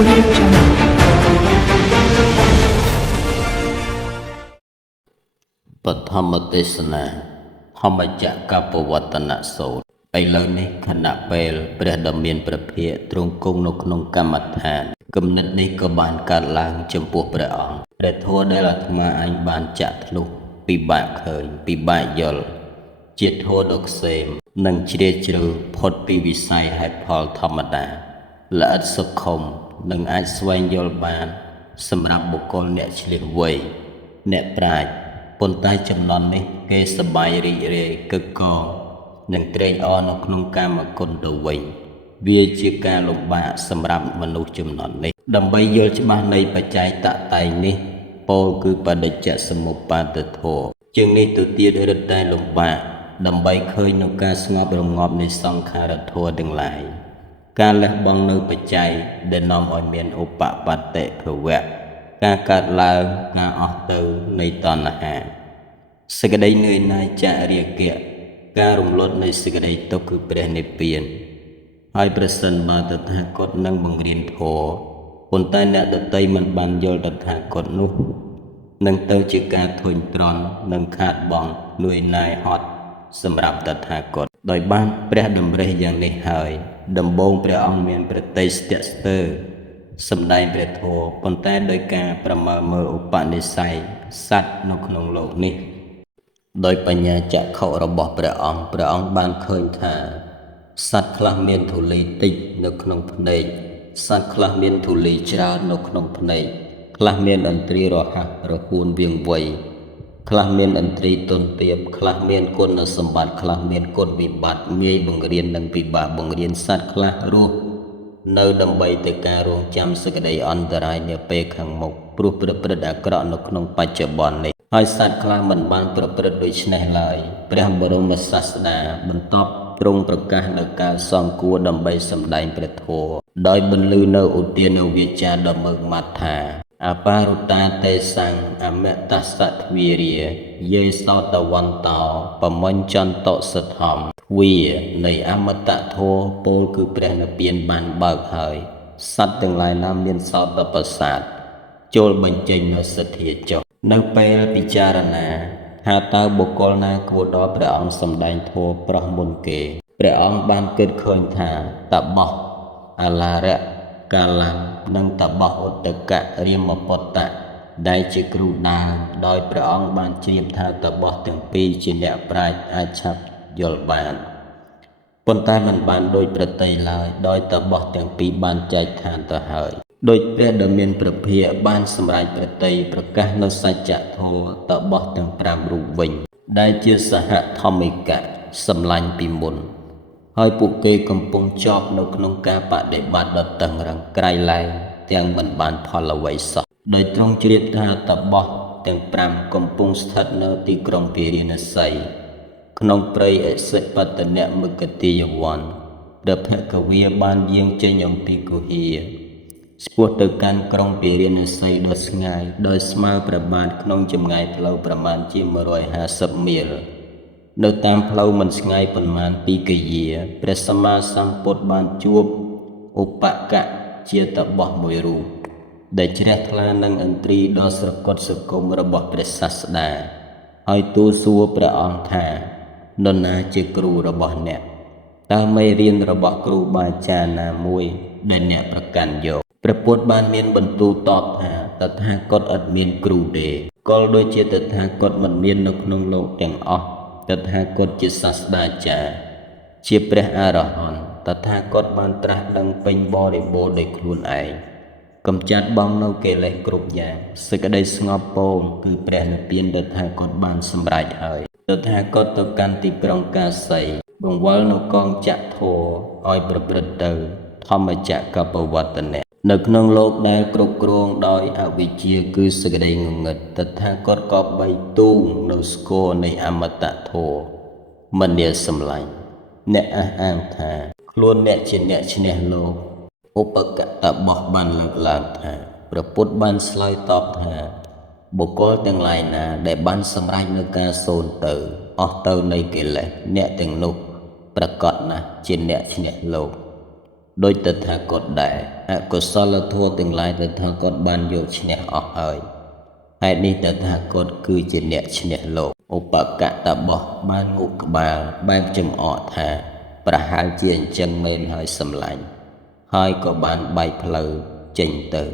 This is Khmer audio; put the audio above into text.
Audio Jungle. បឋមទេសនាធម្មចក្រពវត្តនសូត្រឥឡូវនេះខណៈពេលព្រះដ៏មានព្រះភិក្ខទ្រង់គង់នៅក្នុងកម្មដ្ឋានគំនិតនេះក៏បានកើតឡើងចំពោះព្រះអង្គព្រះធម៌ដែលអាត្មាអញបានចាក់ធ្លុះពិបាកឃើញពិបាកយល់ជាធម៌ដ៏ក្សេមនិងជ្រាលជ្រៅផុតពីវិស័យហេតុផលធម្មតាល្អិតសុខុមនិងអាចស្វែងយល់បានសម្រាប់បុគ្គលអ្នកឆ្លៀសវៃអ្នកប្រាជ្ញប៉ុន្តែចំណន់នេះគេសប្បាយរីករាយកឹកកងនិងត្រេកអរនៅក្នុងកាមគុណទៅវិញវាជាការលំបាកសម្រាប់មនុស្សចំណន់នេះដើម្បីយល់ច្បាស់នៃបច្ច័យតតែងនេះពោលគឺបដិច្ចសមុប្បាទធម៌ជាងនេះទៅទៀតរឹតតែលំបាកដើម្បីឃើញនៅការស្ងប់រងាប់នៃសង្ខារធម៌ទាំងឡាយការលះបង់នៅបច្ច័យដែលនាំឲ្យមានឧបបត្តិភវៈការកើតឡើងការអស់ទៅនៃតណ្ហាសេចក្តីនឿយណាយចារាគៈការរំលត់នៃសេចក្តីទុក្ខគឺព្រះនិព្វានហើយប្រសិនបើតថាគតនឹងបង្រៀនធម៌ប៉ុន្តែអ្នកដតីមិនបានយល់តថាគតនោះនឹងទៅជាការធុញទ្រាន់និងខាតបង់នឿយណាយហត់សម្រាប់តថាគតដោយបានព្រះតម្រិះយ៉ាងនេះហើយដំបូងព្រះអង្គមានប្រតិស្ទស្ទើរសម្ដែងព្រះធម៌ប៉ុន្តែដោយការប្រមើលមើលឧបនិស្ស័យសត្វនៅក្នុងលោកនេះដោយបញ្ញាចក្ខុរបស់ព្រះអង្គបានឃើញថាសត្វខ្លះមានធូលីតិចនៅក្នុងភ្នែកសត្វខ្លះមានធូលីច្រើននៅក្នុងភ្នែកខ្លះមានឥន្ទ្រីរហ័សរហួនវាងវៃខ្លះមានឥន្ទ្រីទន់ទាបខ្លះមានគុណសម្បត្តិខ្លះមានគុណវិបត្តិងាយបង្រៀននិងពិបាកបង្រៀនសត្វខ្លះរស់នៅដើម្បីទៅការរងចាំសេចក្តីអន្តរាយនាពេលខាងមុខព្រោះប្រព្រឹត្តអាក្រក់នៅក្នុងបច្ចុប្បន្ននេះហើយសត្វខ្លះមិនបានប្រព្រឹត្តដូច្នេះឡើយព្រះបរមសាស្តាបន្ទាប់ទ្រង់ប្រកាសនៅការសំគួរដើម្បីសម្ដែងព្រះធម៌ដោយបន្លឺនៅឧទានវាចាដ៏មើងម៉ាត់ថាអបារុតាទេសੰអមតសទ្វារាយេសោតវន្តោបមញ្ចន្តសធម្មទ្វានៃអមតធម៌ពោលគឺព្រះនិព្វានបានបើកហើយសត្វទាំងឡាយណាមានសោតប្រសាទចូលបញ្ចេញនៅសទ្ធាចុះនៅពេលពិចារណាថាតើបុគ្គលណាគួរដល់ព្រះអង្គសម្ដែងធម៌ប្រោះមុនគេព្រះអង្គបានគិតឃើញថាតបោះអឡារៈកាលំនិងតបោះឧត្តកៈរាមពុត្តៈដែលជាគ្រូដើមដោយព្រះអង្គបានជ្រាបថាតបោះទាំងពីរជាអ្នកប្រាជ្ញអាចឆាប់យល់បានប៉ុន្តែមិនបានដូចប្រតិឡើយដោយតបោះទាំងពីរបានចែកឋានទៅហើយដោយព្រះដ៏មានព្រះភិក្ខបានសម្រេចប្រតិប្រកាសនៅសច្ចធម៌តបោះទាំង5រូបវិញដែលជាសហធម្មិកៈសម្លាញ់ពីមុនហើយពួកគេកំពុងជាប់នៅក្នុងការបដិបត្តិដ៏តឹងរ៉ឹងក្រៃលែងទាំងមិនបានផលអ្វីសោះដោយទ្រង់ជ្រាបថាតបោះទាំង5កំពុងស្ថិតនៅទីក្រុងពារាណសីក្នុងព្រៃអសិបតនមគតិយវ័នព្រះភគវាបានយាងចេញអំពីគុហាឆ្ពោះទៅកាន់ក្រុងពារាណសីដ៏ឆ្ងាយដោយស្មើព្រះបាទក្នុងចម្ងាយផ្លូវប្រមាណជា150ម៉ីលនៅតាមផ្លូវមិនឆ្ងាយប៉ុន្មានពីកយាព្រះសម្មាសម្ពុទ្ធបានជួបឧបកៈជាតបោះមួយរូបដែលជ្រះថ្លានឹងឥន្ទ្រីដ៏ស្រគត់ស្រគំរបស់ព្រះសាស្តាហើយទូលសួរព្រះអង្គថានរណាជាគ្រូរបស់អ្នកតើមេរៀនរបស់គ្រូបាអាចារ្យណាមួយដែលអ្នកប្រកាន់យកព្រះពុទ្ធបានមានបន្ទូលតបថាតថាគតឥតមានគ្រូទេក៏ដូចជាតថាគតមិនមាននៅក្នុងលោកទាំងអស់តថាគតជាសាស្ត្រាចារ្យជាព្រះអរហន្តតថាគតបានត្រាស់ដឹងពេញបរិបូរណ៍ដោយខ្លួនឯងកំចាត់បងនៅកិលេសគ្រប់យ៉ាងសេចក្តីស្ងប់ពងគឺព្រះនិព្វានតថាគតបានសម្រេចហើយតថាគតទៅកាន់ទីក្រុងកាសីបង្វិលនៅកងចក្រធម៌ឲ្យប្រព្រឹត្តទៅធម្មចក្រពវត្តនៈនៅក្នុងលោកដែលគ្រប់គ្រងដោយអវិជ្ជាគឺសេចក្តីងងឹតតថាគតក៏បីទូងនៅស្គរនៃអមតធម៌មនាសម្លាញ់អ្នកអះអាងថាខ្លួនអ្នកជាអ្នកឈ្នះលោកឧបកតបោះបានលើកឡើងថាព្រះពុទ្ធបានឆ្លើយតបថាបុគ្គលទាំងឡាយណាដែលបានសម្រេចនៅការសូន្យទៅអស់ទៅនៃកិលេសអ្នកទាំងនោះប្រកបណាស់ជាអ្នកឈ្នះលោក ដោយតថាគតដែរអកុសលធម៌ទាំងឡាយតថាគតបានយកឈ្នះអស់ហើយហេតុនេះតថាគតគឺជាអ្នកឈ្នះលោកឧបកតបោះបានងូកក្បាលបែបចំអកថាប្រហែលជាអញ្ចឹងមែនហើយសម្លាញ់ហើយក៏បានបែកផ្លូវចេញទៅ